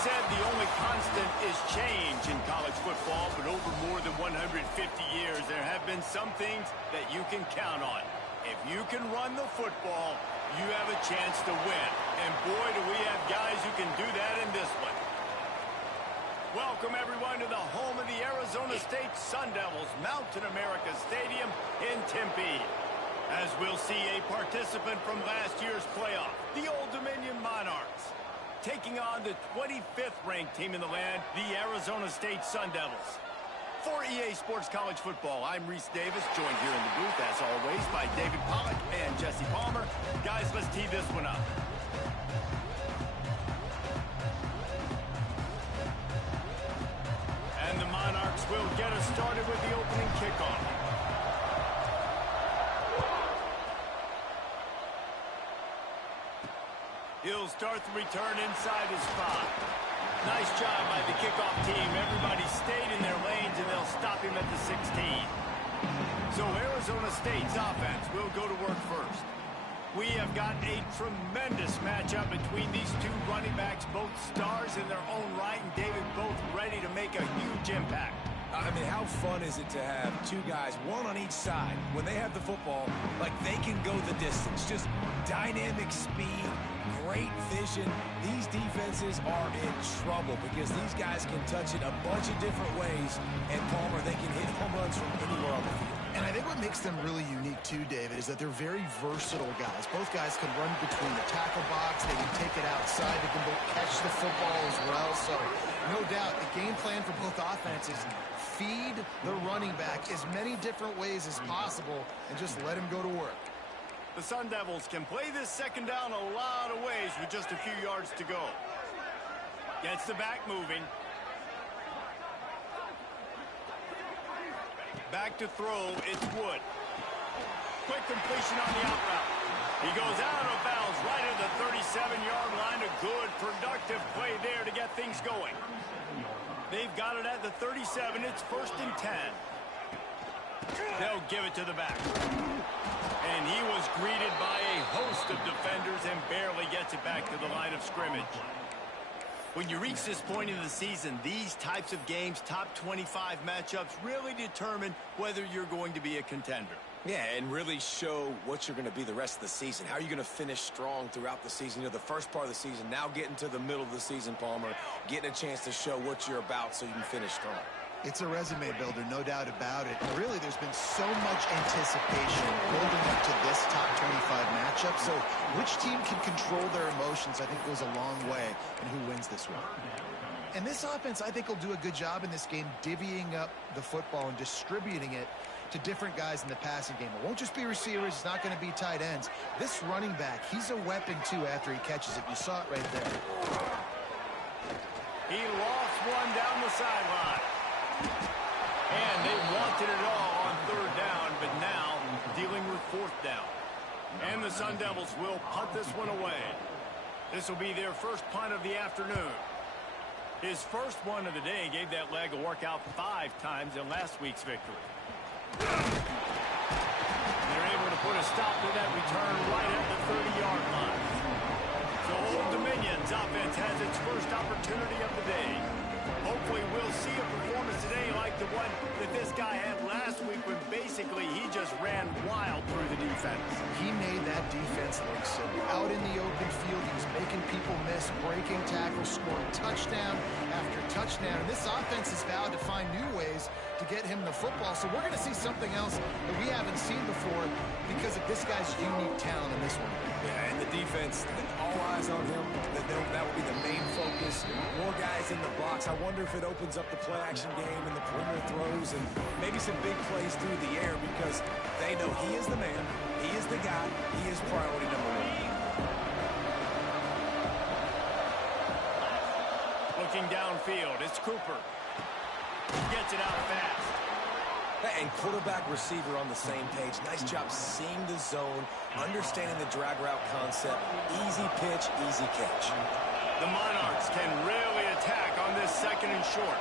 said the only constant is change in college football, but over more than 150 years, there have been some things that you can count on. If you can run the football, you have a chance to win. And boy, do we have guys who can do that in this one. Welcome, everyone, to the home of the Arizona State Sun Devils, Mountain America Stadium in Tempe. As we'll see a participant from last year's playoff, the Old Dominion Monarchs, taking on the 25th ranked team in the land, the Arizona State Sun Devils. For EA Sports College Football, I'm Reese Davis, joined here in the booth, as always, by David Pollack and Jesse Palmer. Guys, let's tee this one up. And the Monarchs will get us started with the opening kickoff. He'll start the return inside his 5. Nice job by the kickoff team. Everybody stayed in their lanes, and they'll stop him at the 16. So Arizona State's offense will go to work first. We have got a tremendous matchup between these two running backs, both stars in their own right, and David, both ready to make a huge impact. I mean, how fun is it to have two guys, one on each side, when they have the football, like they can go the distance. Just dynamic speed, great vision. These defenses are in trouble because these guys can touch it a bunch of different ways, and Palmer, they can hit home runs from anywhere on the field. And I think what makes them really unique, too, David, is that they're very versatile guys. Both guys can run between the tackle box. They can take it outside. They can both catch the football as well. So, no doubt, the game plan for both offenses, feed the running back as many different ways as possible and just let him go to work. The Sun Devils can play this second down a lot of ways with just a few yards to go. Gets the back moving. Back to throw, it's Wood. Quick completion on the out route. He goes out of bounds right at the 37-yard line. A good, productive play there to get things going. They've got it at the 37. It's 1st and 10. They'll give it to the back. And he was greeted by a host of defenders and barely gets it back to the line of scrimmage. When you reach this point in the season, these types of games, top 25 matchups, really determine whether you're going to be a contender. Yeah, and really show what you're going to be the rest of the season. How are you going to finish strong throughout the season? You know, the first part of the season, now getting to the middle of the season, Palmer, getting a chance to show what you're about so you can finish strong. It's a resume builder, no doubt about it. And really, there's been so much anticipation building up to this top 25 matchup. So which team can control their emotions, I think, goes a long way in who wins this one. And this offense, I think, will do a good job in this game divvying up the football and distributing it to different guys in the passing game. It won't just be receivers. It's not going to be tight ends. This running back, he's a weapon, too, after he catches it. You saw it right there. He lost one down the sideline. And they wanted it all on 3rd down, but now dealing with 4th down. And the Sun Devils will punt this one away. This will be their first punt of the afternoon. His first one of the day gave that leg a workout 5 times in last week's victory. They're able to put a stop to that return right at the 30-yard line. So Old Dominion's offense has its first opportunity of the day. Hopefully we'll see a performance today like the one that this guy had last week when basically he just ran wild through the defense. He made that defense look simple. Out in the open field, he was making people miss, breaking tackles, scoring touchdown after touchdown. And this offense has vowed to find new ways to get him the football. So we're going to see something else that we haven't seen before because of this guy's unique talent in this one. Yeah, and the defense, all eyes on him. That will be the main focus. More guys in the box. I wonder if it opens up the play-action game and the perimeter throws and maybe some big plays through the air because they know he is the man, he is the guy, he is priority number 1. Looking downfield, it's Cooper. Gets it out fast. And quarterback receiver on the same page. Nice job seeing the zone, understanding the drag route concept. Easy pitch, easy catch. The Monarchs can really attack on this 2nd and short.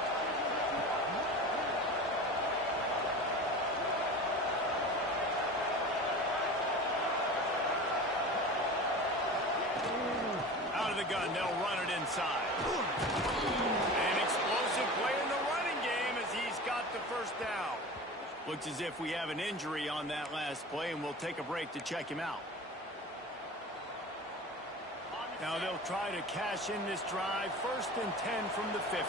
Out of the gun. They'll run it inside. An explosive play in the running game as he's got the first down. Looks as if we have an injury on that last play, and we'll take a break to check him out. Now they'll try to cash in this drive. 1st and 10 from the 50.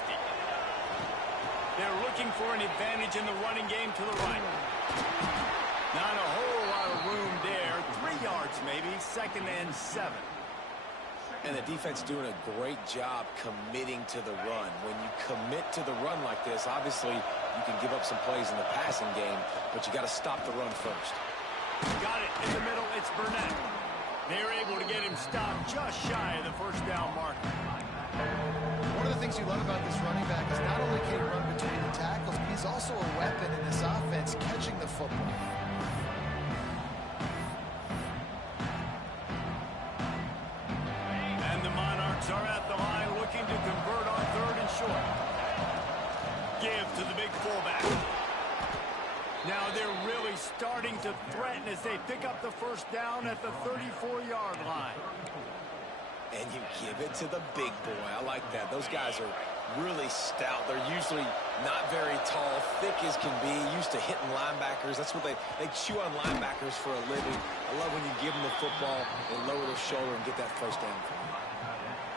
They're looking for an advantage in the running game to the right. Not a whole lot of room there. 3 yards maybe. 2nd and 7. And the defense doing a great job committing to the run. When you commit to the run like this, obviously you can give up some plays in the passing game, but you got to stop the run first. Got it in the middle. It's Burnett. They're able to get him stopped just shy of the first down marker. One of the things you love about this running back is not only can he run between the tackles, but he's also a weapon in this offense catching the football. And the Monarchs are at the line looking to convert on 3rd and short. Give to the big fullback. Now they're really starting to threaten as they pick up the first down at the 34-yard line. And you give it to the big boy. I like that. Those guys are really stout. They're usually not very tall, thick as can be, used to hitting linebackers. That's what they chew on linebackers for a living. I love when you give them the football, they lower their shoulder and get that first down.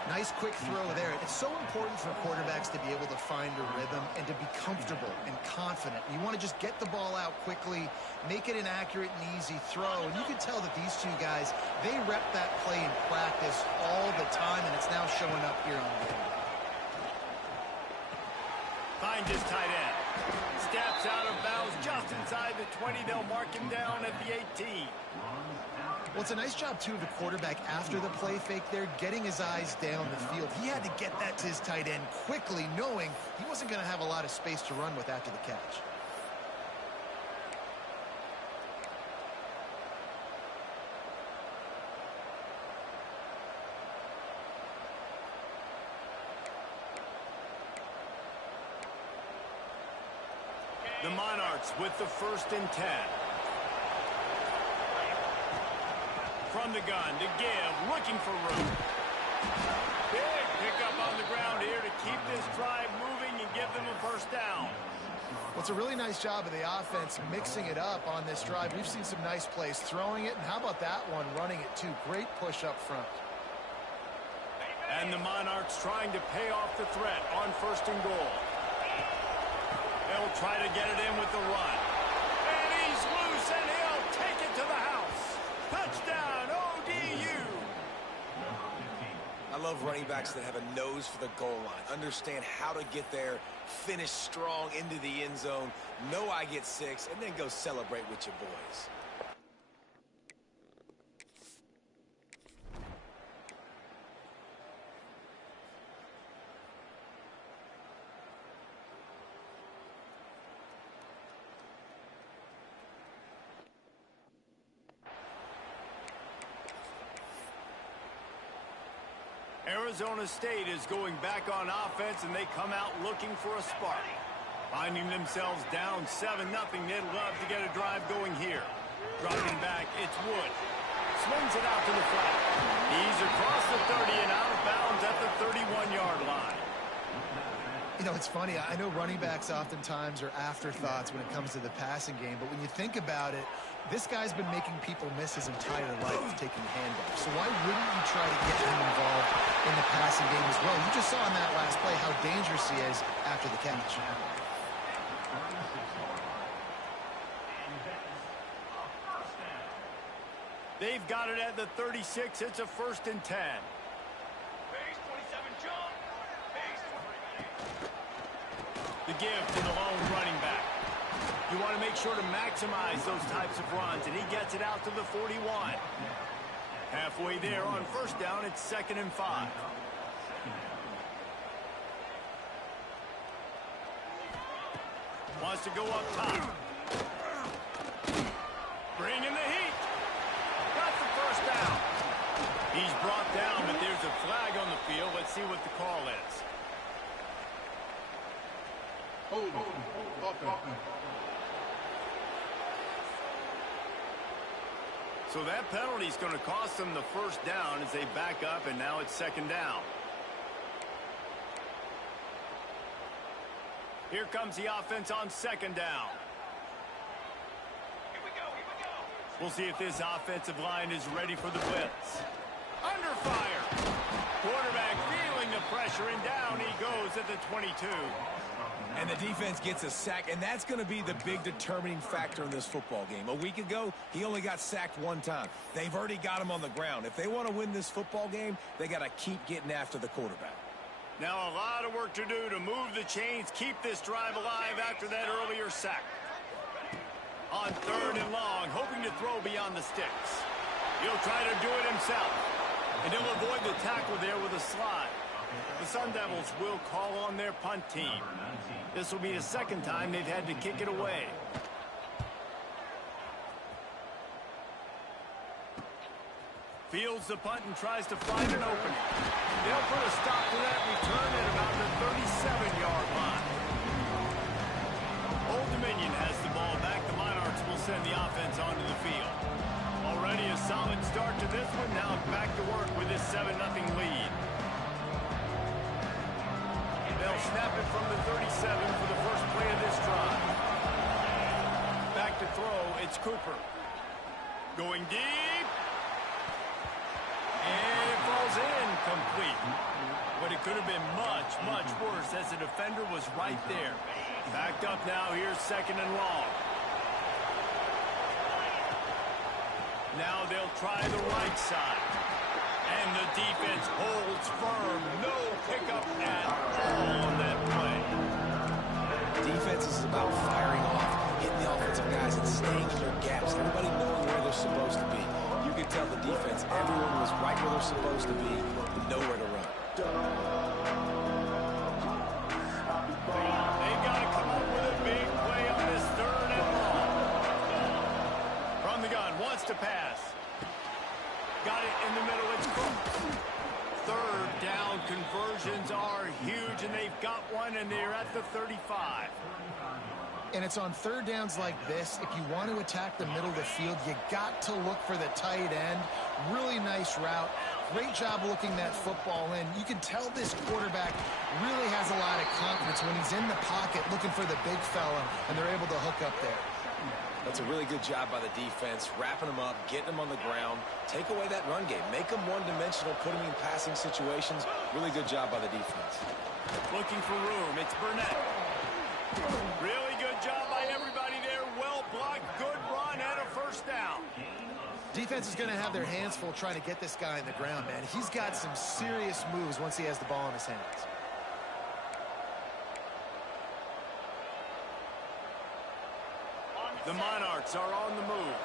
Nice quick throw there. It's so important for quarterbacks to be able to find a rhythm and to be comfortable and confident. You want to just get the ball out quickly, make it an accurate and easy throw. And you can tell that these two guys, they rep that play in practice all the time, and it's now showing up here on game. Find his tight end. Steps out of bounds just inside the 20. They'll mark him down at the 18. Well, it's a nice job, too, of the quarterback after the play fake there, getting his eyes down the field. He had to get that to his tight end quickly, knowing he wasn't going to have a lot of space to run with after the catch. The Monarchs with the 1st and 10. From the gun to give, looking for room. Big pickup on the ground here to keep this drive moving and give them a first down. Well, it's a really nice job of the offense mixing it up on this drive. We've seen some nice plays throwing it, and how about that one running it too? Great push up front. And the Monarchs trying to pay off the threat on 1st and goal. They'll try to get it in with the run. And he's loose, and he'll take it to the house. Touchdown, ODU. I love running backs that have a nose for the goal line, understand how to get there, finish strong into the end zone, know I get 6, and then go celebrate with your boys. Arizona State is going back on offense, and they come out looking for a spark. Finding themselves down 7-0, they'd love to get a drive going here. Dropping back, it's Wood. Swings it out to the flat. He's across the 30 and out of bounds at the 31-yard line. You know, it's funny. I know running backs oftentimes are afterthoughts when it comes to the passing game, but when you think about it, this guy's been making people miss his entire life taking handoffs. So why wouldn't you try to get him involved in the passing game as well? You just saw in that last play how dangerous he is after the catch. They've got it at the 36. It's a 1st and 10. The give to the lone running back. You want to make sure to maximize those types of runs, and he gets it out to the 41. Halfway there on 1st down, it's 2nd and 5. Wants to go up top. Bringing the heat. Got the first down. He's brought down, but there's a flag on the field. Let's see what the call is. So that penalty is going to cost them the first down as they back up, and now it's second down. Here comes the offense on second down. Here we go. We'll see if this offensive line is ready for the blitz. Under fire. Quarterback feeling the pressure, and down he goes at the 22. And the defense gets a sack, and that's going to be the big determining factor in this football game. A week ago, he only got sacked one time. They've already got him on the ground. If they want to win this football game, they got to keep getting after the quarterback. Now a lot of work to do to move the chains, keep this drive alive after that earlier sack. On third and long, hoping to throw beyond the sticks. He'll try to do it himself. And he'll avoid the tackle there with a slide. The Sun Devils will call on their punt team. This will be the second time they've had to kick it away. Fields the punt and tries to find an opening. They'll put a stop to that return at about the 37-yard line. Old Dominion has the ball back. The Monarchs will send the offense onto the field. Already a solid start to this one. Now back to work with this 7-0 lead. They'll snap it from the 37 for the first play of this drive. Back to throw, it's Cooper. Going deep. And it falls incomplete. But it could have been much, much worse as the defender was right there. Backed up now, here's second and long. Now they'll try the right side. And the defense holds firm. No pickup at all on that play. Defense is about firing off, hitting the offensive guys and staying in your gaps. Everybody knowing where they're supposed to be. You can tell the defense, everyone was right where they're supposed to be, and nowhere to run. They've got to come up with a big play on this third and long. From the gun, wants to pass. Got it in the middle, it's Cook. Third down conversions are huge, and they've got one, and they're at the 35. And it's on third downs like this. If you want to attack the middle of the field, you got to look for the tight end. Really nice route. Great job looking that football in. You can tell this quarterback really has a lot of confidence when he's in the pocket looking for the big fella, and they're able to hook up there. That's a really good job by the defense, wrapping them up, getting them on the ground. Take away that run game. Make them one-dimensional, put them in passing situations. Really good job by the defense. Looking for room. It's Burnett. Really good job by everybody there. Well blocked, good run, and a first down. Defense is going to have their hands full trying to get this guy in the ground, man. He's got some serious moves once he has the ball in his hands. The Monarchs are on the move.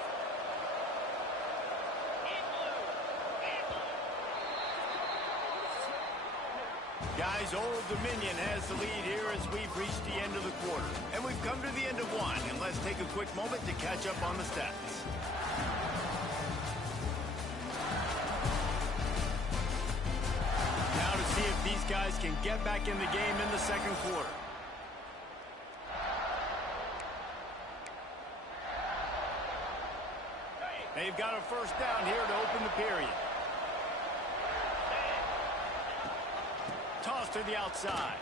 Guys, Old Dominion has the lead here as we've reached the end of the quarter. And we've come to the end of one. And let's take a quick moment to catch up on the stats. Now to see if these guys can get back in the game in the second quarter. They've got a first down here to open the period. Toss to the outside.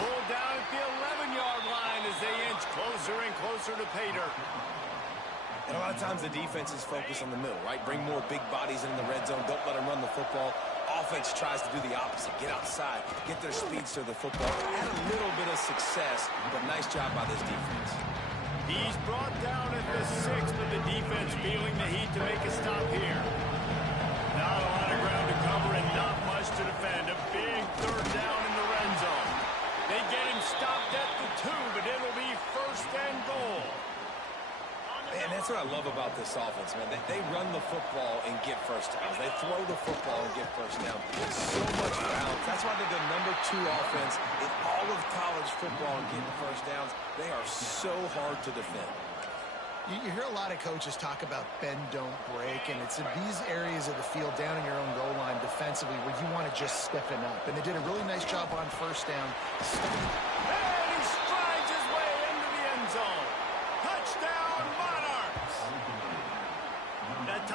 Pulled down at the 11-yard line as they inch closer and closer to pay dirt. And a lot of times the defense is focused on the middle, right? Bring more big bodies in the red zone. Don't let them run the football. Offense tries to do the opposite. Get outside. Get their speeds to the football. Had a little bit of success, but nice job by this defense. He's brought down at the 6, but the defense feeling the heat to make a stop here. Not a lot of ground to cover and not much to defend. A big third down in the red zone. They get him stopped at the 2, but it'll be first and goal. Man, that's what I love about this offense, man. They run the football and get first downs. They throw the football and get first down. So much balance. That's why they're the #2 offense in all of college football and getting first downs. They are so hard to defend. You hear a lot of coaches talk about bend, don't break, and it's in these areas of the field down in your own goal line defensively where you want to just stiffen up. And they did a really nice job on first down. And he strides his way into the end zone. Touchdown, Monarchs!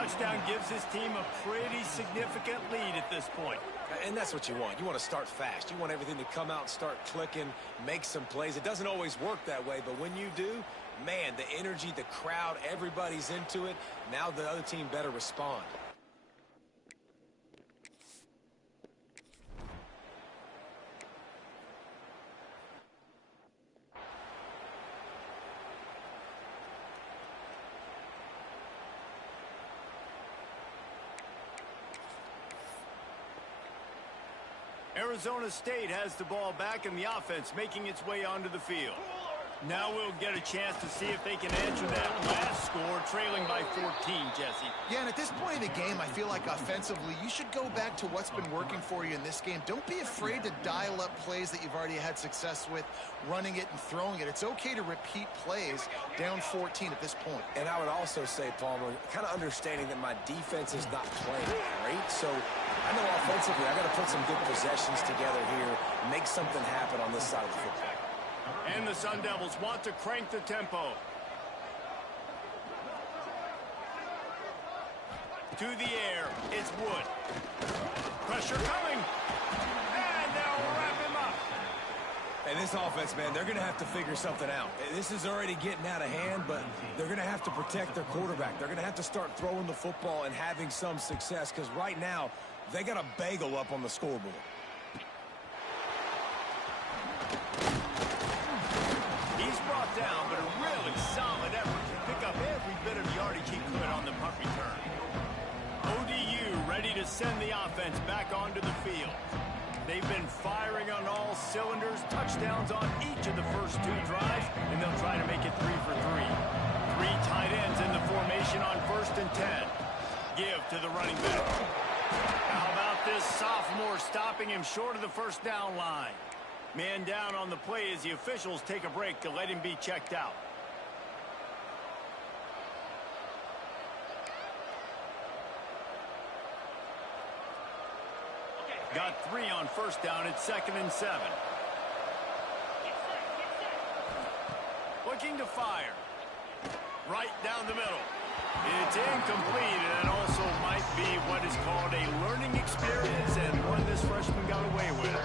touchdown gives his team a pretty significant lead at this point. And that's what you want. You want to start fast. You want everything to come out and start clicking, make some plays. It doesn't always work that way, but when you do, man, the energy, the crowd, everybody's into it. Now the other team better respond. Arizona State has the ball back in the offense, making its way onto the field. Now we'll get a chance to see if they can answer that last score, trailing by 14, Jesse. Yeah, and at this point of the game, I feel like offensively, you should go back to what's been working for you in this game. Don't be afraid to dial up plays that you've already had success with, running it and throwing it. It's okay to repeat plays down 14 at this point. And I would also say, Palmer, kind of understanding that my defense is not playing great, so I know offensively I got to put some good possessions together here, make something happen on this side of the football. And the Sun Devils want to crank the tempo. To the air, it's Wood. Pressure coming. And they'll wrap him up. And this offense, man, they're going to have to figure something out. This is already getting out of hand, but they're going to have to protect their quarterback. They're going to have to start throwing the football and having some success, because right now, they got a bagel up on the scoreboard. He's brought down, but a really solid effort to pick up every bit of yardage he could on the punt return. ODU ready to send the offense back onto the field. They've been firing on all cylinders, touchdowns on each of the first two drives, and they'll try to make it 3 for 3. 3 tight ends in the formation on 1st and 10. Give to the running back. How about this sophomore stopping him short of the first down line? Man down on the play as the officials take a break to let him be checked out. Got 3 on 1st down. It's 2nd and 7. Looking to fire. Right down the middle. It's incomplete, and it also might be what is called a learning experience, and one this freshman got away with.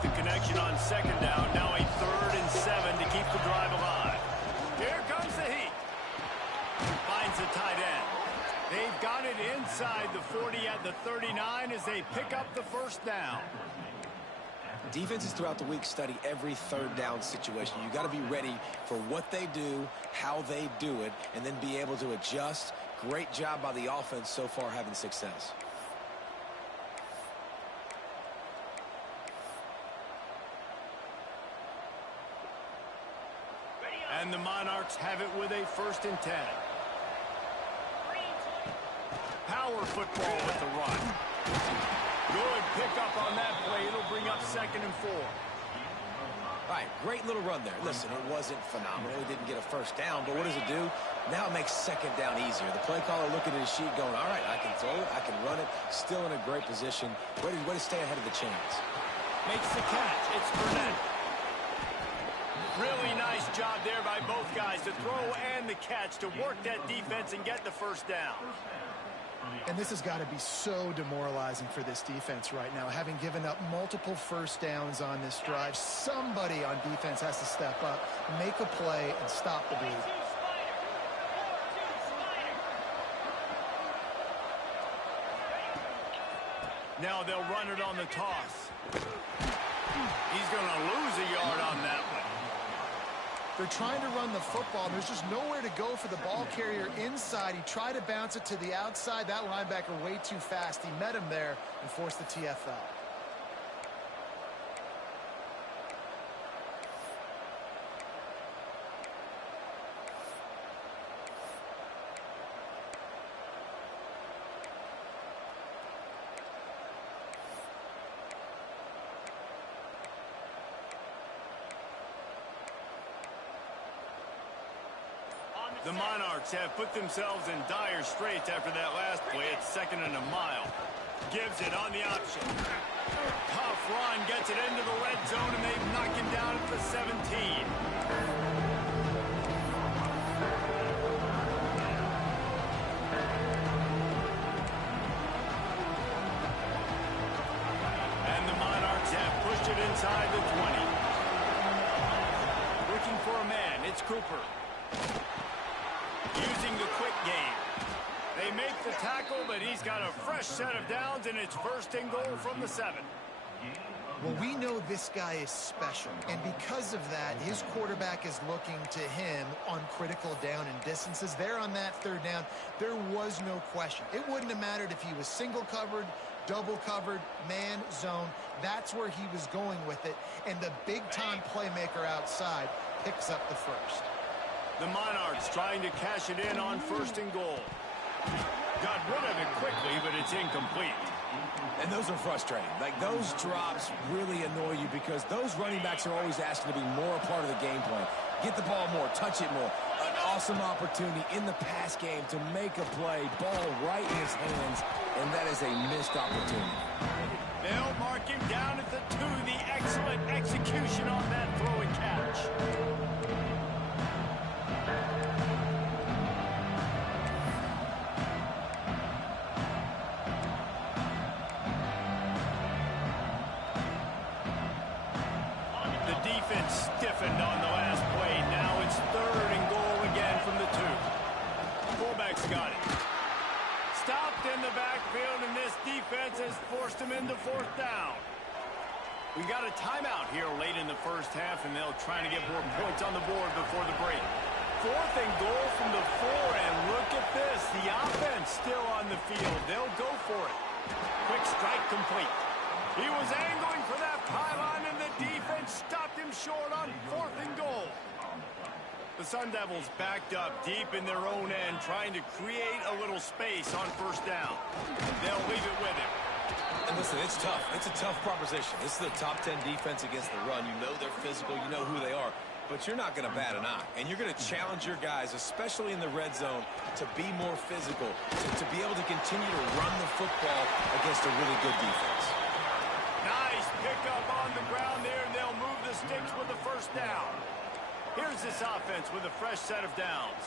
The connection on 2nd down. Now a 3rd and 7 to keep the drive alive. Here comes the heat. Finds the tight end. They've got it inside the 40 at the 39 as they pick up the 1st down. Defenses throughout the week study every 3rd down situation. You got to be ready for what they do, how they do it, and then be able to adjust. Great job by the offense so far having success. And the Monarchs have it with a 1st and 10. Power football with the run. Good pickup on that play. It'll bring up 2nd and 4. All right, great little run there. Listen, it wasn't phenomenal. He didn't get a 1st down, but what does it do? Now it makes 2nd down easier. The play caller looking at his sheet going, all right, I can throw it, I can run it. Still in a great position. Way to stay ahead of the chains. Makes the catch. It's Burnett. Really nice job there by both guys to throw and the catch to work that defense and get the 1st down. And this has got to be so demoralizing for this defense right now. Having given up multiple 1st downs on this drive, somebody on defense has to step up, make a play, and stop the bleed. Now they'll run it on the toss. He's going to lose a yard on that one. They're trying to run the football. There's just nowhere to go for the ball carrier inside. He tried to bounce it to the outside. That linebacker way too fast. He met him there and forced the TFL. The Monarchs have put themselves in dire straits after that last play. It's 2nd and a mile. Gives it on the option. Tough run, gets it into the red zone, and they knock him down at the 17. And the Monarchs have pushed it inside the 20. Looking for a man, it's Cooper. Using the quick game. They make the tackle, but he's got a fresh set of downs, and it's 1st and goal from the 7. Well, we know this guy is special, and because of that, his quarterback is looking to him on critical down and distances. There on that 3rd down, there was no question. It wouldn't have mattered if he was single covered, double covered, man, zone. That's where he was going with it, and the big-time playmaker outside picks up the 1st. The Monarchs trying to cash it in on 1st and goal. Got rid of it quickly, but it's incomplete. And those are frustrating. Like, those drops really annoy you because those running backs are always asking to be more a part of the game plan. Get the ball more, touch it more. An awesome opportunity in the pass game to make a play, ball right in his hands, and that is a missed opportunity. They'll mark him down at the 2. The excellent execution on that throw and catch. Stiffened on the last play. Now it's 3rd and goal again from the 2. Fullback's got it. Stopped in the backfield, and this defense has forced him into 4th down. We got a timeout here late in the 1st half, and they'll try to get more points on the board before the break. 4th and goal from the 4, and look at this. The offense still on the field. They'll go for it. Quick strike complete. He was angling for that pylon, and the defense stopped him short on 4th and goal. The Sun Devils backed up deep in their own end, trying to create a little space on 1st down. They'll leave it with him. And listen, it's tough. It's a tough proposition. This is the top 10 defense against the run. You know they're physical. You know who they are. But you're not going to bat an eye. And you're going to challenge your guys, especially in the red zone, to be more physical, to be able to continue to run the football against a really good defense. Nice pickup on the ground there, and they'll move the sticks with the 1st down. Here's this offense with a fresh set of downs.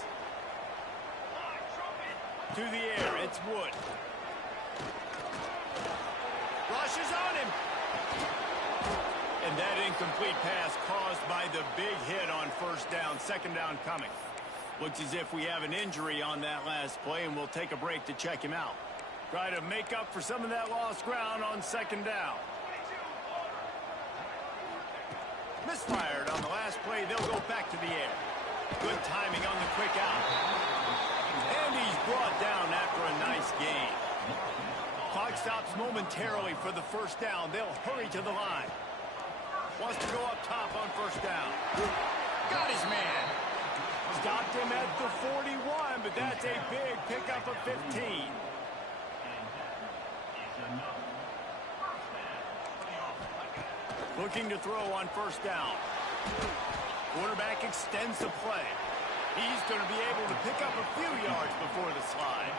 To the air, it's Wood. Rushes on him. And that incomplete pass caused by the big hit on 1st down, 2nd down coming. Looks as if we have an injury on that last play, and we'll take a break to check him out. Try to make up for some of that lost ground on 2nd down. Misfired on the last play. They'll go back to the air. Good timing on the quick out. And he's brought down after a nice gain. Clock stops momentarily for the 1st down. They'll hurry to the line. Wants to go up top on 1st down. Got his man. Stopped him at the 41, but that's a big pickup of 15. Looking to throw on 1st down. Quarterback extends the play. He's going to be able to pick up a few yards before the slide.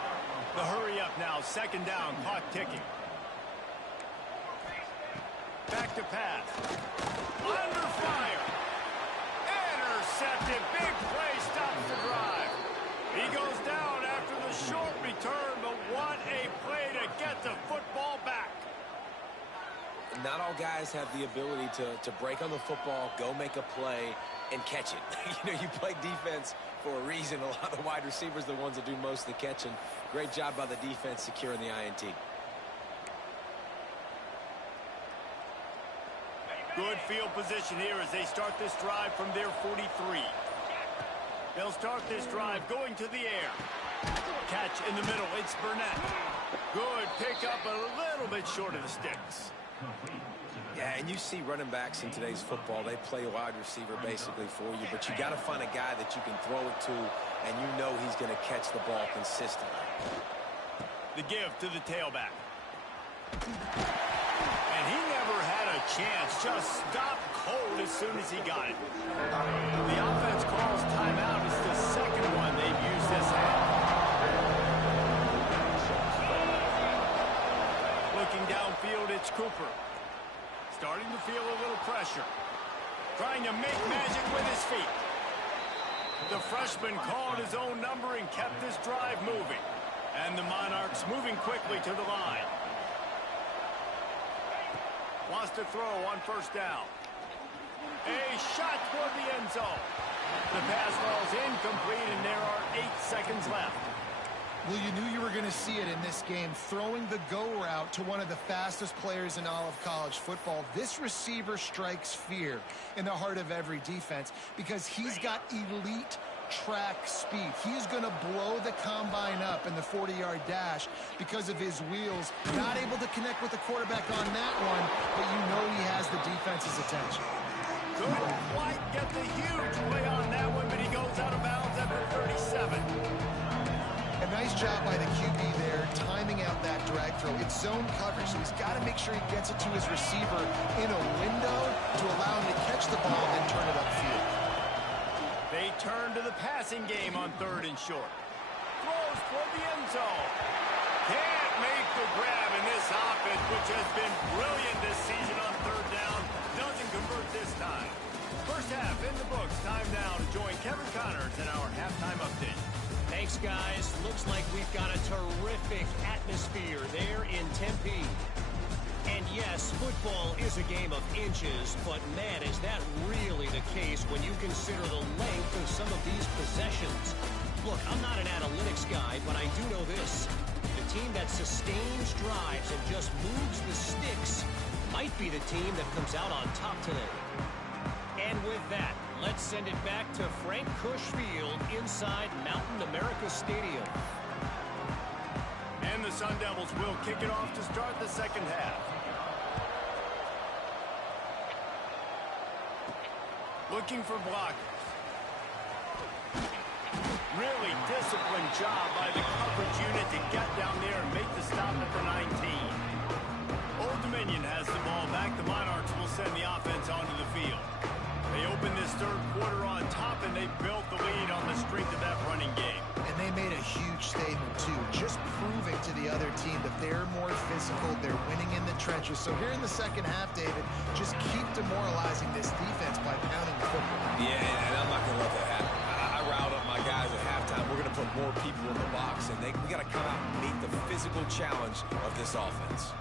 The hurry up now, 2nd down, clock ticking. Back to pass. Under fire. Intercepted. Big play stops the drive. He goes down after the short return, but what a play to get the football back. Not all guys have the ability to break on the football, go make a play, and catch it. You play defense for a reason. A lot of the wide receivers are the ones that do most of the catching. Great job by the defense securing the INT. Good field position here as they start this drive from their 43. They'll start this drive going to the air. Catch in the middle. It's Burnett. Good pickup, a little bit short of the sticks. Yeah, and you see running backs in today's football, they play wide receiver basically for you, but you got to find a guy that you can throw it to, and you know he's going to catch the ball consistently. The give to the tailback. And he never had a chance, just stopped cold as soon as he got it. The offense calls timeout. It's the 2nd one they this half. Looking downfield, it's Cooper. Starting to feel a little pressure. Trying to make magic with his feet. The freshman called his own number and kept this drive moving. And the Monarchs moving quickly to the line. Wants to throw on first down. A shot toward the end zone. The pass falls incomplete, and there are 8 seconds left. Well, you knew you were going to see it in this game, throwing the go route to one of the fastest players in all of college football. This receiver strikes fear in the heart of every defense because he's got elite track speed. He's going to blow the combine up in the 40-yard dash because of his wheels. Not able to connect with the quarterback on that one, but you know he has the defense's attention. Couldn't quite get the huge play on that one, but he goes out of bounds at the 37. A nice job by the QB there, timing out that drag throw. It's zone coverage, so he's got to make sure he gets it to his receiver in a window to allow him to catch the ball and then turn it upfield. They turn to the passing game on 3rd and short. Throws toward the end zone. Can't make the grab in this offense, which has been brilliant this season on 3rd down. Doesn't convert this time. First half in the books. Time now to join Kevin Connors in our halftime update. Thanks, guys. Looks like we've got a terrific atmosphere there in Tempe. And yes, football is a game of inches, but man, is that really the case when you consider the length of some of these possessions. Look, I'm not an analytics guy, but I do know this. The team that sustains drives and just moves the sticks might be the team that comes out on top today. And with that, let's send it back to Frank Cush Field inside Mountain America Stadium. And the Sun Devils will kick it off to start the second half. Looking for blockers. Really disciplined job by the coverage unit to get down there and make the stop at the 19. Old Dominion has the ball back. The Monarchs will send the offense onto the field. They open this third quarter on top, and they built the lead on the strength of that running game. And they made a huge statement, too, just proving to the other team that they're more physical, they're winning in the trenches. So here in the second half, David, just keep demoralizing this defense by pounding the football. Yeah, and I'm not going to let that happen. I riled up my guys at halftime. We're going to put more people in the box, and we got to come out and meet the physical challenge of this offense.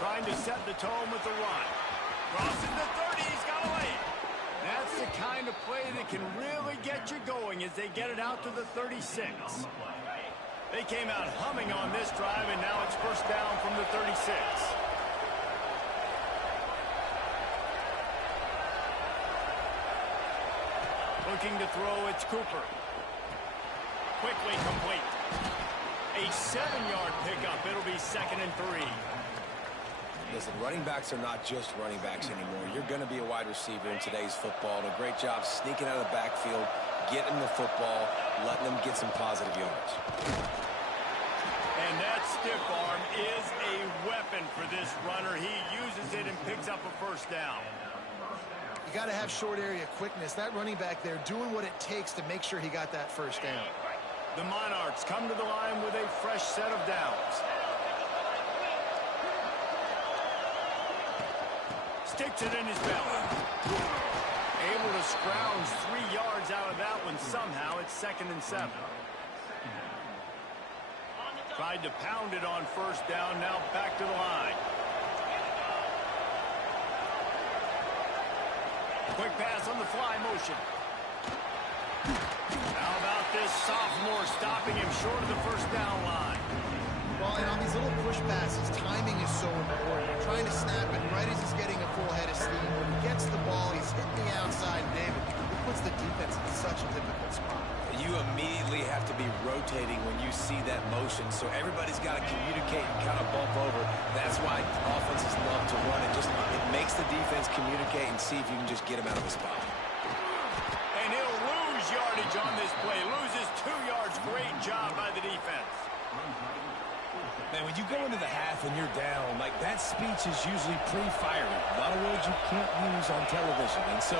Trying to set the tone with the run. Crosses the 30, he's got a lane. That's the kind of play that can really get you going as they get it out to the 36. They came out humming on this drive, and now it's first down from the 36. Looking to throw, it's Cooper. Quickly complete. A 7-yard pickup. It'll be 2nd and 3. Listen, running backs are not just running backs anymore. You're going to be a wide receiver in today's football. And a great job sneaking out of the backfield, getting the football, letting them get some positive yards. And that stiff arm is a weapon for this runner. He uses it and picks up a first down. You got to have short area quickness. That running back there doing what it takes to make sure he got that first down. The Monarchs come to the line with a fresh set of downs. Sticks it in his belly. Able to scrounge 3 yards out of that one somehow. It's 2nd and 7. Tried to pound it on first down. Now back to the line. Quick pass on the fly motion. How about this sophomore stopping him short of the first down line? Well, and on these little push passes, timing is so important. Trying to snap it right as he's getting a full head of steam. When he gets the ball, he's hitting the outside, David. It puts the defense in such a difficult spot. You immediately have to be rotating rotating when you see that motion, so everybody's got to communicate and kind of bump over. That's why offenses love to run it. It makes the defense communicate and see if you can just get him out of the spot. And he'll lose yardage on this play. Loses 2 yards. Great job by the defense. Man, when you go into the half and you're down, like, that speech is usually pretty fiery. A lot of words you can't use on television. And so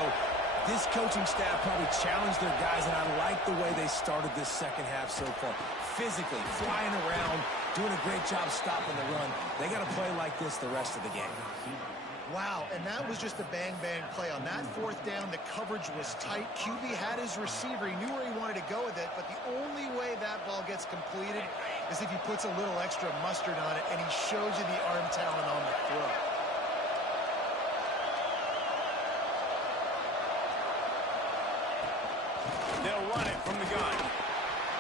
this coaching staff probably challenged their guys, and I like the way they started this second half so far. Physically, flying around, doing a great job stopping the run. They got to play like this the rest of the game. Wow, and that was just a bang-bang play. On that 4th down, the coverage was tight. QB had his receiver. He knew where he wanted to go with it, but the only way that ball gets completed is if he puts a little extra mustard on it, and he shows you the arm talent on the throw. They'll run it from the gun.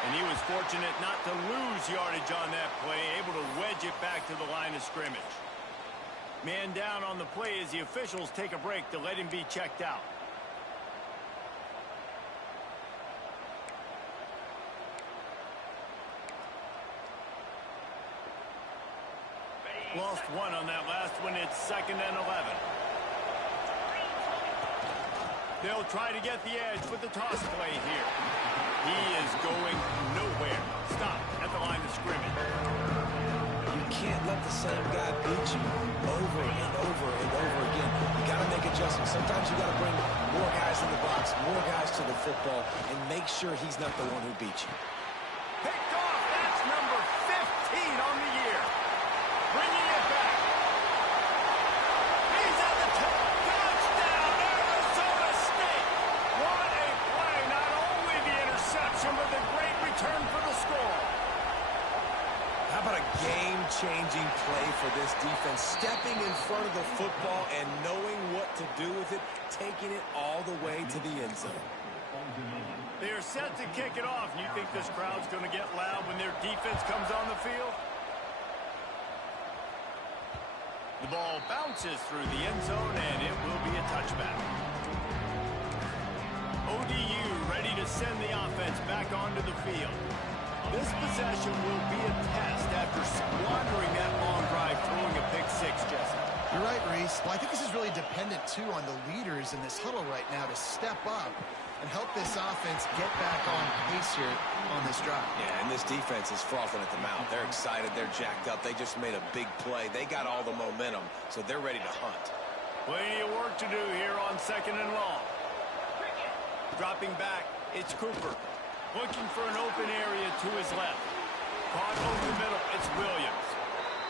And he was fortunate not to lose yardage on that play, able to wedge it back to the line of scrimmage. Man down on the play as the officials take a break to let him be checked out. Lost 1 on that last one. It's 2nd and 11. They'll try to get the edge with the toss play here. He is going nowhere. Stop at the line of scrimmage. You can't let the same guy beat you over and over and over again. You got to make adjustments. Sometimes you got to bring more guys in the box, more guys to the football, and make sure he's not the one who beat you. Picked off. That's number 15 on the year. Bringing it back. He's at the top. Touchdown, Arizona State. What a play. Not only the interception, but the great return for the score. How about a game-changing play for this defense? Stepping in front of the football and knowing what to do with it, taking it all the way to the end zone. They are set to kick it off. You think this crowd's going to get loud when their defense comes on the field? The ball bounces through the end zone, and it will be a touchback. ODU ready to send the offense back onto the field. This possession will be a test after squandering that long drive, throwing a pick-6, Jesse. You're right, Reese. Well, I think this is really dependent, too, on the leaders in this huddle right now to step up and help this offense get back on pace here on this drive. Yeah, and this defense is frothing at the mouth. They're excited. They're jacked up. They just made a big play. They got all the momentum, so they're ready to hunt. Plenty of work to do here on 2nd and long. Dropping back, it's Cooper. Looking for an open area to his left. Caught over the middle, it's Williams.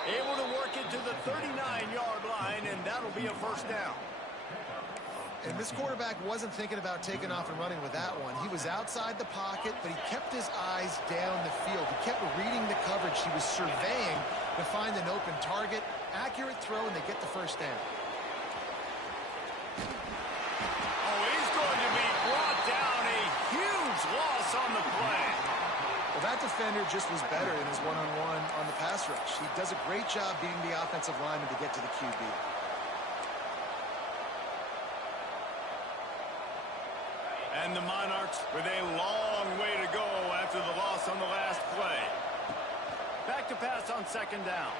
Able to work it to the 39-yard line, and that'll be a 1st down. And this quarterback wasn't thinking about taking off and running with that one. He was outside the pocket, but he kept his eyes down the field. He kept reading the coverage. He was surveying to find an open target. Accurate throw, and they get the 1st down. Oh, he's going to be brought down. A huge loss on the play. Well, that defender just was better in his one-on-one on the pass rush. He does a great job being the offensive lineman to get to the QB. And the Monarchs with a long way to go after the loss on the last play. Back to pass on 2nd down.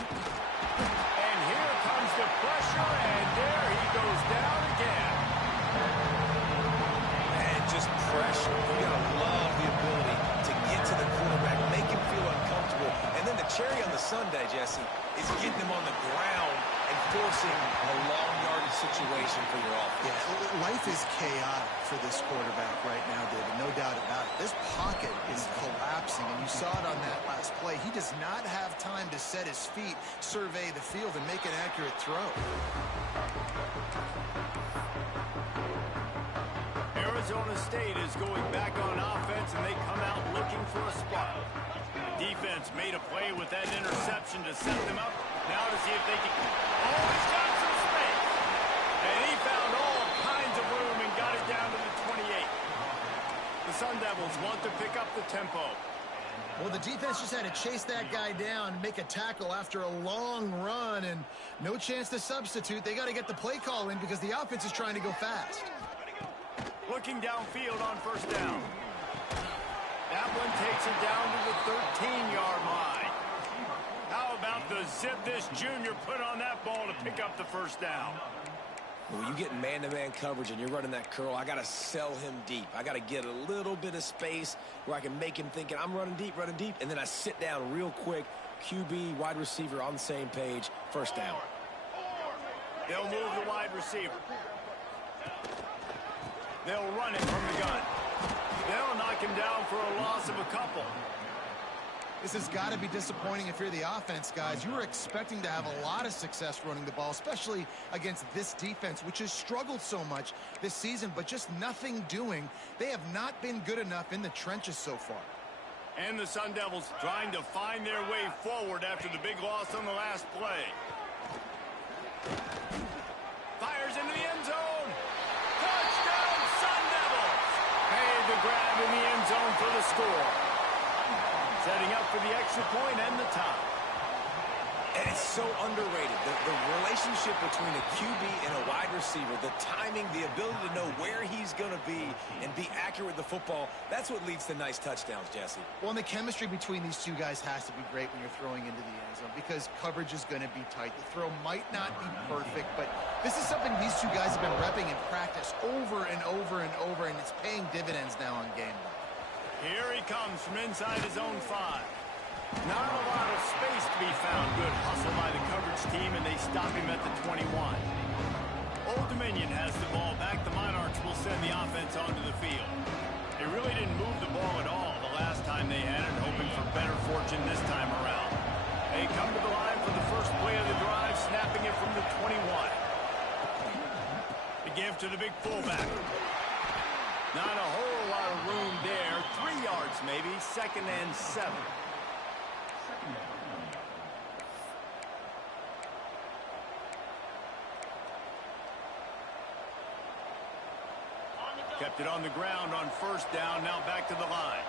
And here comes the pressure, and there he goes down again. And just pressure. You gotta love the ability to get to the quarterback, make him feel uncomfortable. And then the cherry on the sundae, Jesse, is getting him on the ground and forcing a long yardage situation for your offense. Yeah, life is chaotic for this quarterback right now, David. No doubt about it. This pocket is collapsing, and you saw it on that last play. He does not have time to set his feet, survey the field, and make an accurate throw. Arizona State is going back on offense, and they come out looking for a spot. Defense made a play with that interception to set them up. Now to see if they can... Oh, he's got some space. And he found all kinds of room and got it down to the 28. The Sun Devils want to pick up the tempo. Well, the defense just had to chase that guy down, make a tackle after a long run, and no chance to substitute. They got to get the play call in because the offense is trying to go fast. Looking downfield on 1st down. That one takes it down to the 13-yard line. How about the zip this junior put on that ball to pick up the first down? When you get man-to-man coverage and you're running that curl, I got to sell him deep. I got to get a little bit of space where I can make him thinking I'm running deep, and then I sit down real quick. QB, wide receiver on the same page, first down. They'll move the wide receiver. They'll run it from the gun. They'll knock him down for a loss of a couple. This has got to be disappointing if you're the offense, guys. You were expecting to have a lot of success running the ball, especially against this defense, which has struggled so much this season, but just nothing doing. They have not been good enough in the trenches so far. And the Sun Devils trying to find their way forward after the big loss on the last play. Fires into the end zone. Touchdown, Sun Devils! Made the grab in the end zone for the score. Setting up for the extra point and the tie. And it's so underrated. The relationship between a QB and a wide receiver, the timing, the ability to know where he's going to be and be accurate with the football, that's what leads to nice touchdowns, Jesse. Well, and the chemistry between these two guys has to be great when you're throwing into the end zone because coverage is going to be tight. The throw might not be perfect, but this is something these two guys have been repping in practice over and over and over, and it's paying dividends now on game day. Here he comes from inside his own 5. Not a lot of space to be found. Good hustle by the coverage team, and they stop him at the 21. Old Dominion has the ball back. The Monarchs will send the offense onto the field. They really didn't move the ball at all the last time they had it, hoping for better fortune this time around. They come to the line for the first play of the drive, snapping it from the 21. The give to the big fullback. Not a whole lot of room there. 3 yards maybe. 2nd and 7. Kept it on the ground on first down. Now back to the line.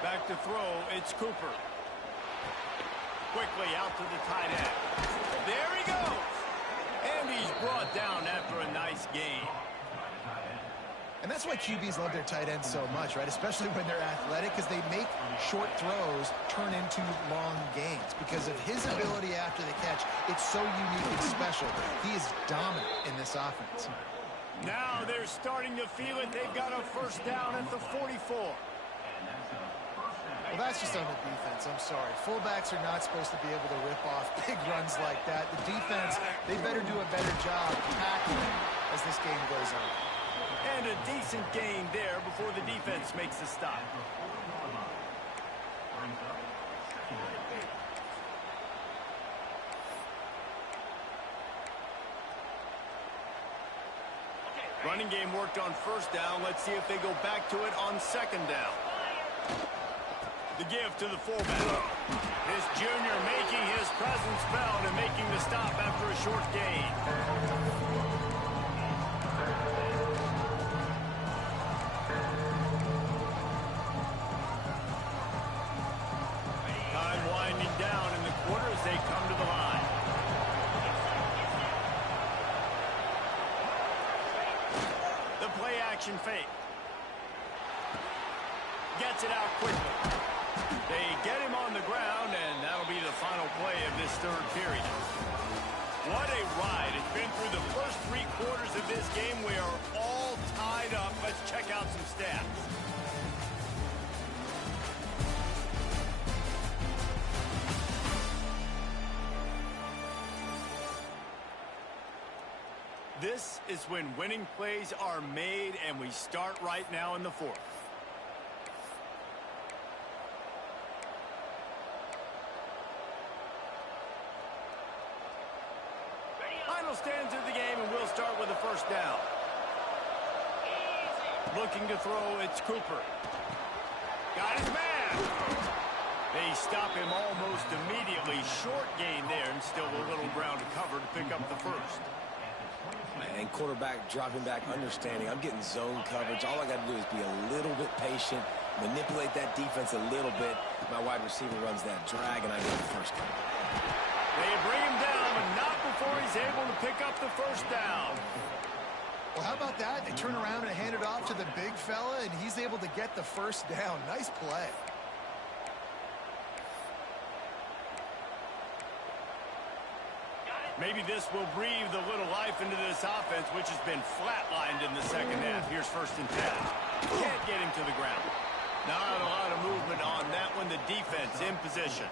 Back to throw. It's Cooper. Quickly out to the tight end. There he goes. And he's brought down after a nice gain. And that's why QBs love their tight ends so much, right? Especially when they're athletic, because they make short throws turn into long gains. Because of his ability after the catch, it's so unique and special. He is dominant in this offense. Now they're starting to feel it. They've got a first down at the 44. Well, that's just on the defense. I'm sorry. Fullbacks are not supposed to be able to rip off big runs like that. The defense, they better do a better job tackling as this game goes on. And a decent gain there before the defense makes the stop. Running game worked on first down. Let's see if they go back to it on second down. The give to the fullback. This junior making his presence felt and making the stop after a short gain. Time winding down in the quarter as they come to the line. The play action fake. Gets it out quickly. They get him on the ground, and that'll be the final play of this third period. What a ride. It's been through the first 3 quarters of this game. We are all tied up. Let's check out some stats. This is when winning plays are made, and we start right now in the 4th. Final stands of the game, and we'll start with a first down. Looking to throw, it's Cooper. Got his man. They stop him almost immediately. Short gain there, and still a little ground to cover to pick up the first. And quarterback dropping back, understanding I'm getting zone coverage. All I got to do is be a little bit patient, manipulate that defense a little bit. My wide receiver runs that drag, and I get the first down. They bring him down, but not before he's able to pick up the first down. Well, how about that? They turn around and hand it off to the big fella, and he's able to get the first down. Nice play. Maybe this will breathe a little life into this offense, which has been flatlined in the second half. Here's 1st and 10. Can't get him to the ground. Not a lot of movement on that one. The defense in position.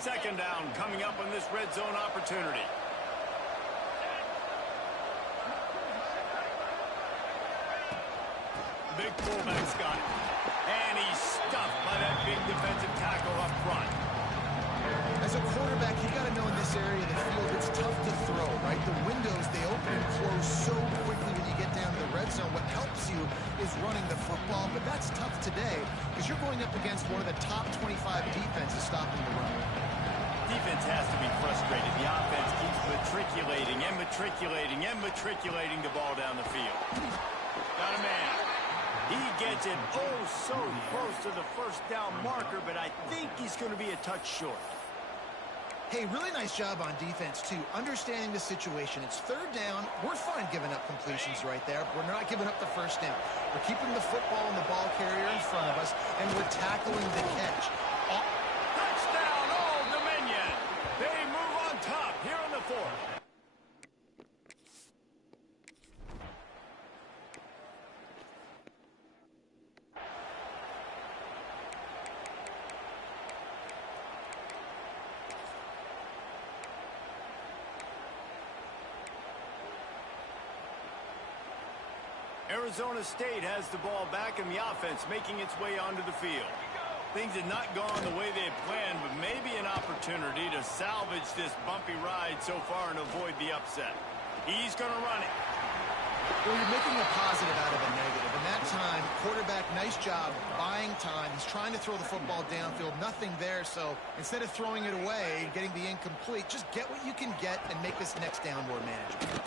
2nd down coming up on this red zone opportunity. Big fullback's got it. And he's stuffed by that big defensive tackle up front. As a quarterback, you got to know in this area of the field, it's tough to throw, right? The windows, they open and close so quickly when you get down to the red zone. What helps you is running the football, but that's tough today because you're going up against one of the top 25 defenses stopping the run. Defense has to be frustrated. The offense keeps matriculating and matriculating and matriculating the ball down the field. Got a man. He gets it so close to the first down marker, but I think he's going to be a touch short. Hey, really nice job on defense, too. Understanding the situation. It's 3rd down. We're fine giving up completions right there. We're not giving up the first down. We're keeping the football and the ball carrier in front of us, and we're tackling the catch. Touchdown, Old Dominion. They move on top here in the 4th. Arizona State has the ball back in the offense, making its way onto the field. Things had not gone the way they had planned, but maybe an opportunity to salvage this bumpy ride so far and avoid the upset. He's going to run it. Well, you're making a positive out of a negative. In that time, quarterback, nice job, buying time. He's trying to throw the football downfield. Nothing there, so instead of throwing it away and getting the incomplete, just get what you can get and make this next down more manageable.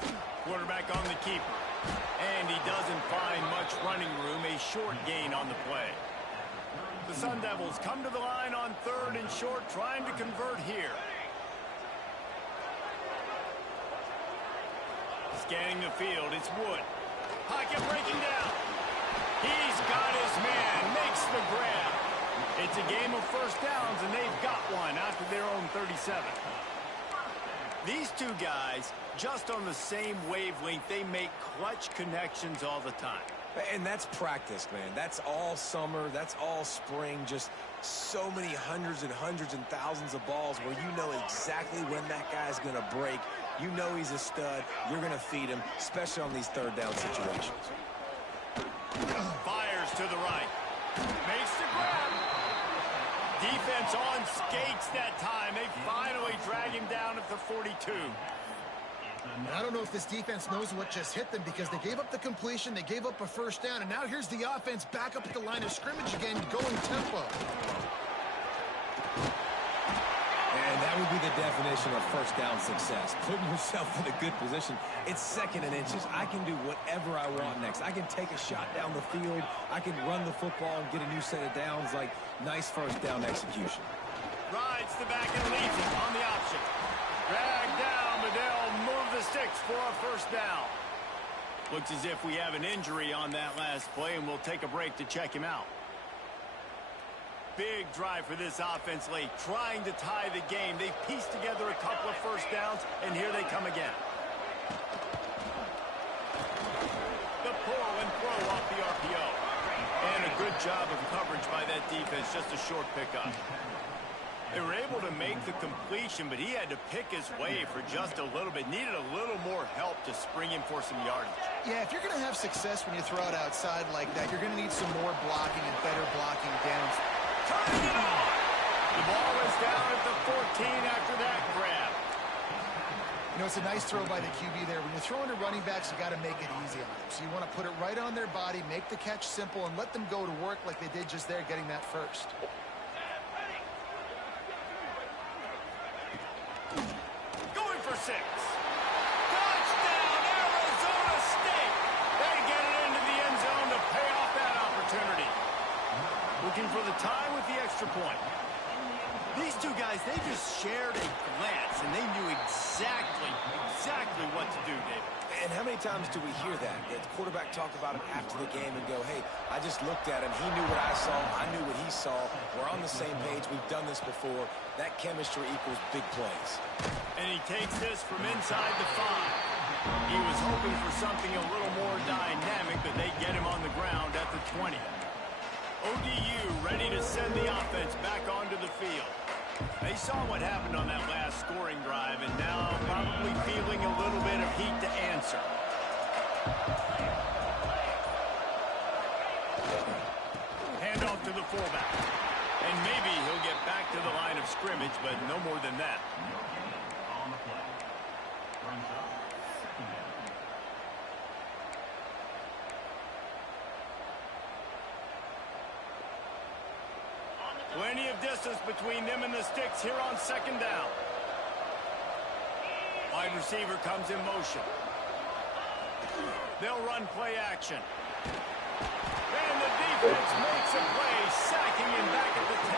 Quarterback on the keeper. And he doesn't find much running room. A short gain on the play. The Sun Devils come to the line on 3rd and short, trying to convert here. Scanning the field, it's Wood. Pocket breaking down. He's got his man, makes the grab. It's a game of first downs, and they've got one after their own 37. These two guys, just on the same wavelength, they make clutch connections all the time. And that's practice, man. That's all summer. That's all spring. Just so many hundreds and thousands of balls where you know exactly when that guy's going to break. You know he's a stud. You're going to feed him, especially on these 3rd down situations. Fires to the right. Makes the grab. Defense on skates that time. They finally drag him down at the 42. And I don't know if this defense knows what just hit them because they gave up the completion, they gave up a first down, and now here's the offense back up at the line of scrimmage again, going tempo. And that would be the definition of first down success. Putting yourself in a good position. It's 2nd and inches. I can do whatever I want next. I can take a shot down the field. I can run the football and get a new set of downs. Like, nice first down execution. Rides the back and leads it on the option. Drag down, but they'll move the sticks for a first down. Looks as if we have an injury on that last play, and we'll take a break to check him out. Big drive for this offense late, trying to tie the game. They've pieced together a couple of first downs, and here they come again. The pull and throw off the RPO. And a good job of coverage by that defense, just a short pickup. They were able to make the completion, but he had to pick his way for just a little bit. Needed a little more help to spring him for some yardage. Yeah, if you're going to have success when you throw it outside like that, you're going to need some more blocking and better blocking downs. Turning it on! The ball is down at the 14 after that grab. You know, it's a nice throw by the QB there. When you're throwing to running backs, you got to make it easy on them. So you want to put it right on their body, make the catch simple, and let them go to work like they did just there, getting that first. Going for 6. Touchdown, Arizona State! They get it into the end zone to pay off that opportunity. Looking for the tie with the extra point. These two guys, they just shared a glance, and they knew exactly what to do, David. And how many times do we hear that? The quarterback talk about him after the game and go, hey, I just looked at him. He knew what I saw. I knew what he saw. We're on the same page. We've done this before. That chemistry equals big plays. And he takes this from inside the 5. He was hoping for something a little more dynamic, but they get him on the ground at the 20. ODU ready to send the offense back onto the field. They saw what happened on that last scoring drive, and now probably feeling a little bit of heat to answer. Handoff to the fullback. And maybe he'll get back to the line of scrimmage, but no more than that. Plenty of distance between them and the sticks here on second down. Wide receiver comes in motion. They'll run play action. And the defense makes a play, sacking him back at the 10.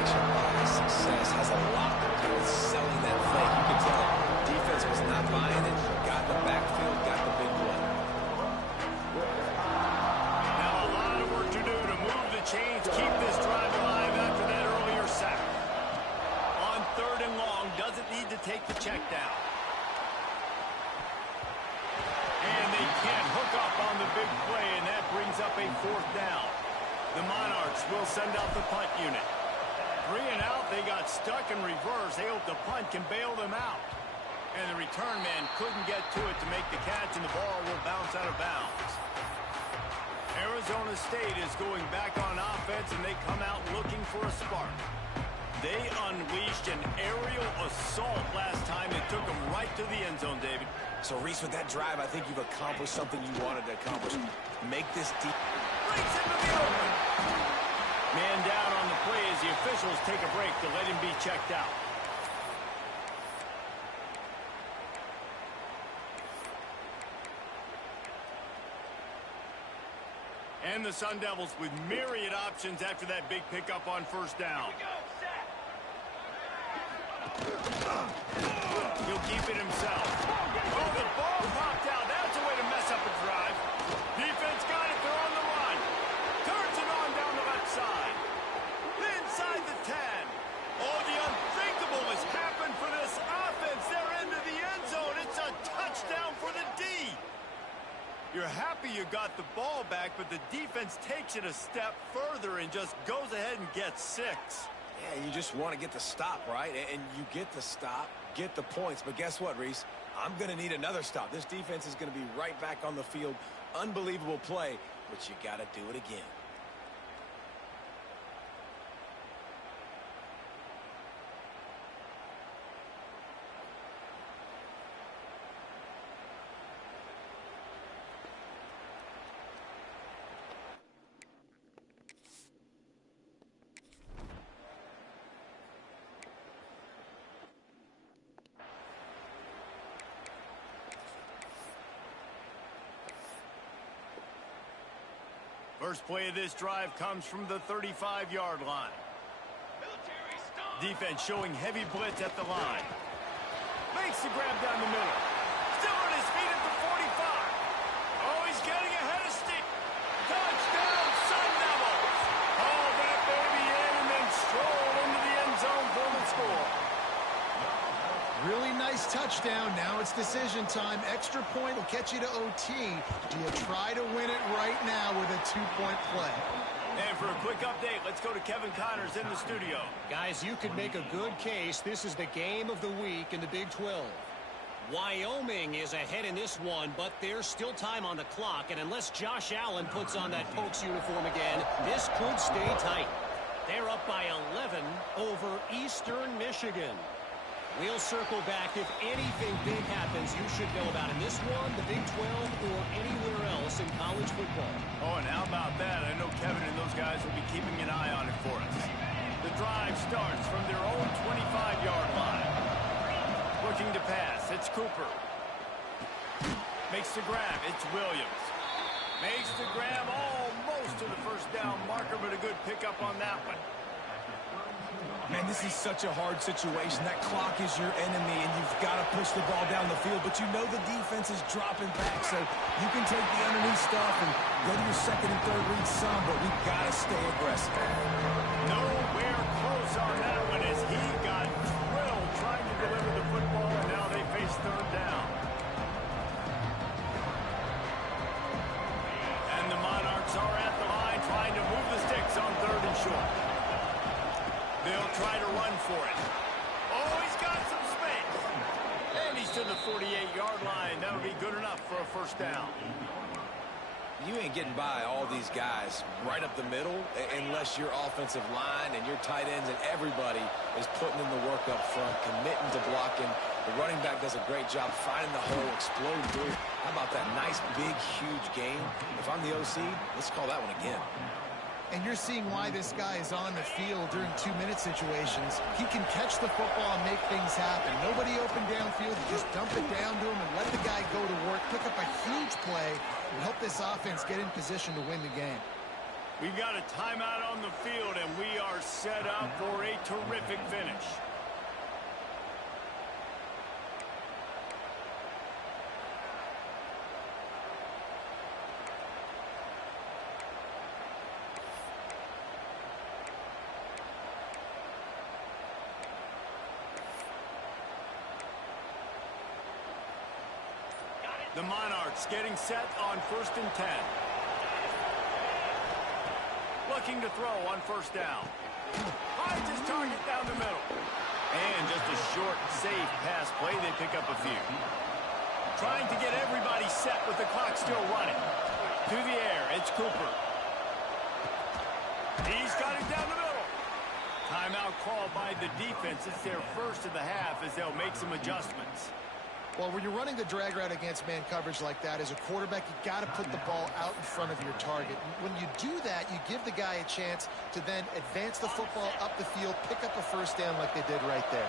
Action by success has a lot to do with selling that fake. You can tell defense was not buying it. Got the backfield, got the big play. Now a lot of work to do to move the chains, keep this drive alive after that earlier sack. On 3rd and long, doesn't need to take the check down. And they can't hook up on the big play, and that brings up a 4th down. The Monarchs will send out the punt unit. 3 and out, they got stuck in reverse. They hope the punt can bail them out. And the return man couldn't get to it to make the catch, and the ball will bounce out of bounds. Arizona State is going back on offense, and they come out looking for a spark. They unleashed an aerial assault last time. It took them right to the end zone, David. So, Reese, with that drive, I think you've accomplished something you wanted to accomplish. Make this deep. Breaks into the open. Man down on the play as the officials take a break to let him be checked out. And the Sun Devils with myriad options after that big pickup on 1st down. He'll keep it himself. Oh, the ball popped out. That's a way to mess up a drive. Defense got it. They're on the run. Turns it on down the left side. Inside the 10. Oh, the unthinkable has happened for this offense. They're into the end zone. It's a touchdown for the D. You're happy you got the ball back, but the defense takes it a step further and just goes ahead and gets 6. Yeah, you just want to get the stop, right? And you get the stop, get the points. But guess what, Reese? I'm going to need another stop. This defense is going to be right back on the field. Unbelievable play, but you got to do it again. First play of this drive comes from the 35-yard line. Defense showing heavy blitz at the line. Makes the grab down the middle. Still on his feet at the 45. Oh, he's getting ahead of steam. Touchdown, Sun Devils. Haul that baby in and then stroll into the end zone for the score. Really nice touchdown. Now it's decision time. Extra point will get you to OT. Do you try to win it right now with a 2-point play? And for a quick update, let's go to Kevin Connors in the studio. Guys, you could make a good case. This is the game of the week in the Big 12. Wyoming is ahead in this one, but there's still time on the clock, and unless Josh Allen puts on that Pokes uniform again, this could stay tight. They're up by 11 over Eastern Michigan. We'll circle back. If anything big happens, you should know about in this one, the Big 12, or anywhere else in college football. Oh, and how about that? I know Kevin and those guys will be keeping an eye on it for us. The drive starts from their own 25-yard line. Looking to pass. It's Cooper. Makes the grab. It's Williams. Makes the grab almost to the first down marker, but a good pickup on that one. Man, this is such a hard situation. That clock is your enemy, and you've got to push the ball down the field. But you know the defense is dropping back, so you can take the underneath stuff and go to your second and third read some, but we've got to stay aggressive. Nowhere close on that one as he got drilled trying to deliver the football, and now they face third down. And the Monarchs are at the line trying to move the sticks on third and short. They'll try to run for it. Oh, he's got some space. And he's to the 48-yard line. That would be good enough for a first down. You ain't getting by all these guys right up the middle unless your offensive line and your tight ends and everybody is putting in the work up front, committing to blocking. The running back does a great job finding the hole, exploding through. How about that nice, big, huge game? If I'm the OC, let's call that one again. And you're seeing why this guy is on the field during 2-minute situations. He can catch the football and make things happen. Nobody open downfield. You just dump it down to him and let the guy go to work, pick up a huge play, and help this offense get in position to win the game. We've got a timeout on the field, and we are set up for a terrific finish. The Monarchs getting set on 1st and 10. Looking to throw on first down. Finds his target down the middle. And just a short, safe pass play. They pick up a few. Trying to get everybody set with the clock still running. To the air, it's Cooper. He's got it down the middle. Timeout called by the defense. It's their first of the half as they'll make some adjustments. Well, when you're running the drag route against man coverage like that, as a quarterback, you got to put the ball out in front of your target. When you do that, you give the guy a chance to then advance the football up the field, pick up a first down like they did right there.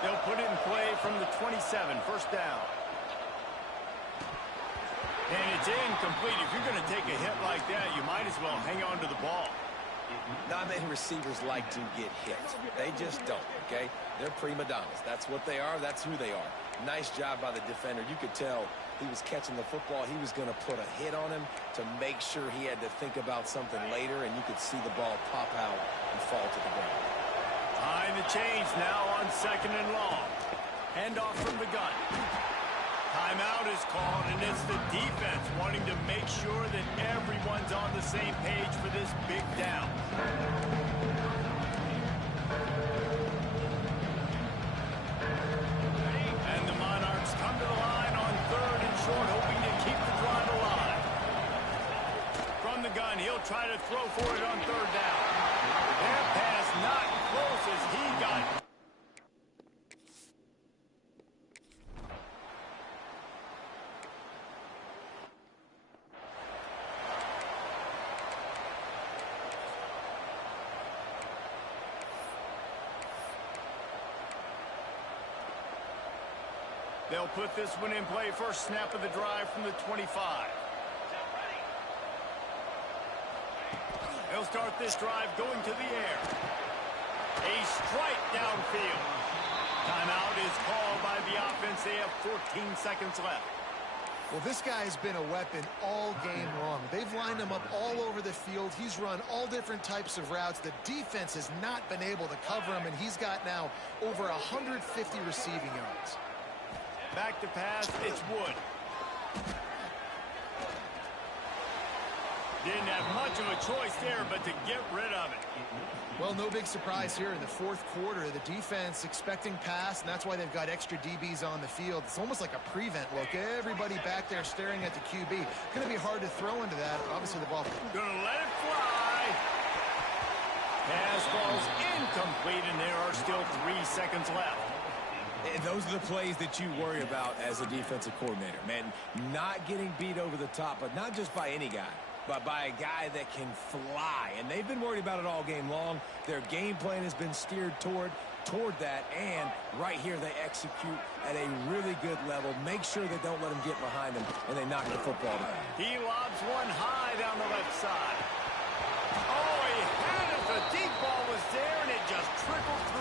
They'll put it in play from the 27, first down. And it's incomplete. If you're going to take a hit like that, you might as well hang on to the ball. Not many receivers like to get hit. They just don't, okay? They're prima donnas. That's what they are. That's who they are. Nice job by the defender. You could tell he was catching the football. He was going to put a hit on him to make sure he had to think about something later, and you could see the ball pop out and fall to the ground. Behind the chains now on 2nd and long. Handoff from the gun. Timeout is called, and it's the defense wanting to make sure that everyone's on the same page for this big down. And the Monarchs come to the line on 3rd and short, hoping to keep the drive alive. From the gun, he'll try to throw for it on 3rd down. Their pass not close as he got it. They'll put this one in play. First snap of the drive from the 25. They'll start this drive going to the air. A strike downfield. Timeout is called by the offense. They have 14 seconds left. Well, this guy has been a weapon all game long. They've lined him up all over the field. He's run all different types of routes. The defense has not been able to cover him, and he's got now over 150 receiving yards. Back to pass, it's Wood. Didn't have much of a choice there, but to get rid of it. Well, no big surprise here in the 4th quarter. The defense expecting pass, and that's why they've got extra DBs on the field. It's almost like a prevent look. Everybody back there staring at the QB. Going to be hard to throw into that. Obviously, the ball. Gonna let it fly. Pass falls incomplete, and there are still 3 seconds left. And those are the plays that you worry about as a defensive coordinator, man. Not getting beat over the top, but not just by any guy, but by a guy that can fly. And they've been worried about it all game long. Their game plan has been steered toward that, and right here they execute at a really good level. Make sure they don't let them get behind them, and they knock the football down. He lobs one high down the left side. Oh, he had it. The deep ball was there, and it just trickled through.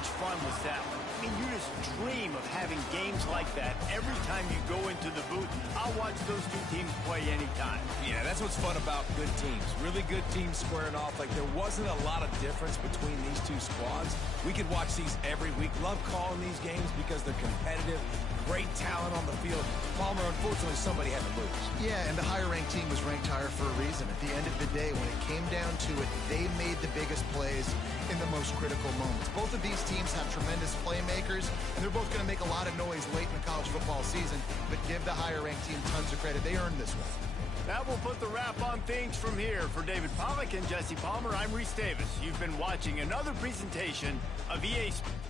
much fun was that? I mean, you just dream of having games like that every time you go into the booth. I'll watch those two teams play anytime. Yeah, that's what's fun about good teams. Really good teams squaring off. Like, there wasn't a lot of difference between these two squads. We could watch these every week. Love calling these games because they're competitive. Great talent on the field. Palmer, unfortunately, somebody had to lose. Yeah, and the higher-ranked team was ranked higher for a reason. At the end of the day, when it came down to it, they made the biggest plays in the most critical moments. Both of these teams have tremendous playmakers, and they're both going to make a lot of noise late in the college football season, but give the higher-ranked team tons of credit. They earned this one. That will put the wrap on things from here. For David Pollack and Jesse Palmer, I'm Reese Davis. You've been watching another presentation of EA Sports.